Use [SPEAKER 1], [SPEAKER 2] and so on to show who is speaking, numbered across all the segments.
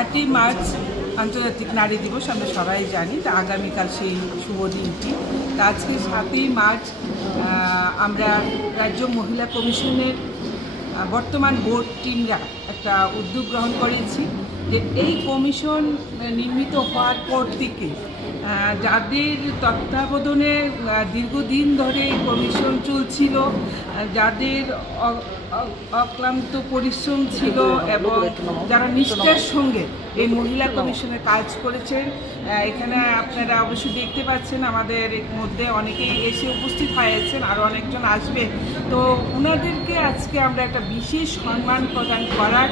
[SPEAKER 1] আটই মার্চ আন্তর্জাতিক নারী দিবস, আমরা সবাই জানি, তা আগামীকাল সেই শুভ দিনটি। তা আজকে সাতই মার্চ আমরা রাজ্য মহিলা কমিশনের বর্তমান বোর্ড টিমরা একটা উদ্যোগ গ্রহণ করেছি। যে এই কমিশন নির্মিত হওয়ার পর থেকে যাদের তত্ত্বাবধানে দীর্ঘদিন ধরে এই কমিশন চলছিল যাদের অক্লান্ত পরিশ্রম ছিল এবং যারা নিষ্ঠার সঙ্গে এই মহিলা কমিশনে কাজ করেছেন এখানে আপনারা অবশ্যই দেখতে পাচ্ছেন, আমাদের মধ্যে অনেকেই এসে উপস্থিত হয়েছেন আরও অনেকজন আসবে। তো ওনাদেরকে আজকে আমরা একটা বিশেষ সম্মান প্রদান করার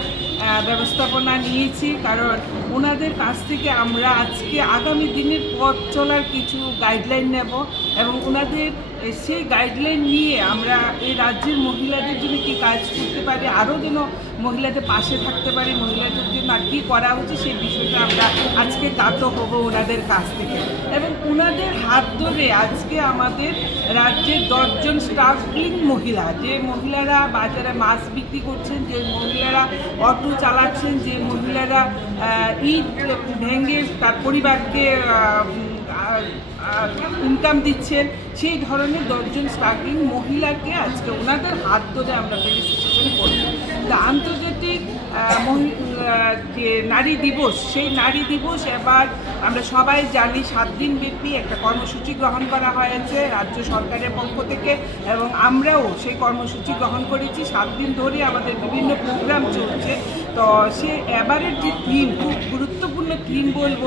[SPEAKER 1] ব্যবস্থাপনা নিয়েছি। কারণ ওনাদের কাছ থেকে আমরা আজকে আগামী দিনের পথ চলার কিছু গাইডলাইন নেব এবং ওনাদের সেই গাইডলাইন নিয়ে আমরা এই রাজ্যের মহিলাদের জন্য কি কাজ করতে পারি, আরও যেন মহিলাদের পাশে থাকতে পারি, মহিলাদের জন্য আর কী করা হচ্ছে সেই বিষয়টা আমরা, আজকে গাত হব ওনাদের কাছ থেকে। এবং ওনাদের হাত ধরে আজকে আমাদের রাজ্যের দশজন স্টাফিং মহিলা, যে মহিলারা বাজারে মাছ বিক্রি করছেন, যে মহিলারা অটো চালাচ্ছেন, যে মহিলারা ইট ভেঙে তার পরিবারকে ইনকাম দিচ্ছেন, সেই ধরনের দশজন স্ট্রাগলিং মহিলাকে আজকে ওনাদের হাত ধরে আমরা ফেলিসিটেশন করি তা আন্তর্জাতিক যে নারী দিবস সেই নারী দিবস এবার আমরা সবাই জানি সাত দিন ব্যাপী একটা কর্মসূচি গ্রহণ করা হয়েছে রাজ্য সরকারের পক্ষ থেকে এবং আমরাও সেই কর্মসূচি গ্রহণ করেছি। সাত দিন ধরে আমাদের বিভিন্ন প্রোগ্রাম চলছে। তো সে এবারের যে থিম খুব গুরুত্বপূর্ণ থিম বলব,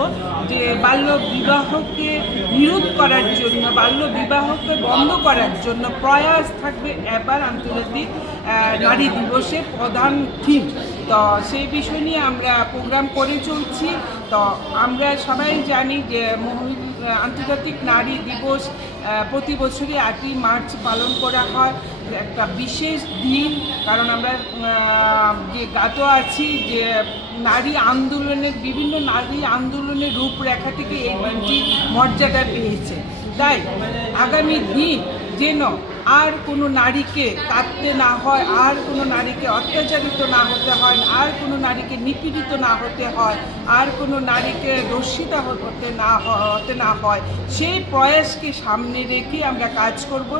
[SPEAKER 1] যে বাল্য বিবাহকে বিরোধ করার জন্য বাল্য বিবাহকে বন্ধ করার জন্য প্রয়াস থাকবে এবার আন্তর্জাতিক নারী দিবসের প্রধান থিম তো সেই বিষয় নিয়ে আমরা প্রোগ্রাম করে চলছি। তো আমরা সবাই জানি যে মহি- আন্তর্জাতিক নারী দিবস প্রতি বছরই আটই মার্চ পালন করা হয়। একটা বিশেষ দিন, কারণ আমরা যে গাত আছি, যে নারী আন্দোলনের, বিভিন্ন নারী আন্দোলনের রূপরেখা থেকে এই দিনটি মর্যাদা পেয়েছে। তাই আগামী দিন যেন আর কোনো নারীকে কাঁদতে না হয়, আর কোনো নারীকে অত্যাচারিত না হতে হয়, আর কোনো নারীকে নিপীড়িত না হতে হয়, আর কোনো নারীকে দর্শিতা হতে না হতে না হয়, সেই প্রয়াসকে সামনে রেখে আমরা কাজ করব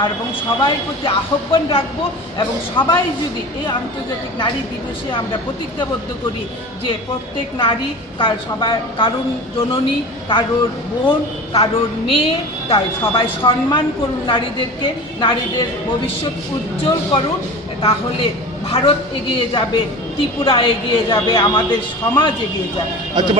[SPEAKER 1] আর এবং সবার প্রতি আহ্বান রাখব এবং সবাই যদি এই আন্তর্জাতিক নারী দিবসে আমরা প্রতিজ্ঞাবদ্ধ করি যে প্রত্যেক নারী কার সবাই কারুর জননী, কারোর বোন, কারোর মেয়ে তাই সবাই সম্মান করুন নারীদেরকে, নারীদের ভবিষ্যৎ উজ্জ্বল করুন তাহলে ভারত এগিয়ে যাবে, ত্রিপুরা এগিয়ে যাবে, আমাদের সমাজ এগিয়ে যাবে।
[SPEAKER 2] আচ্ছা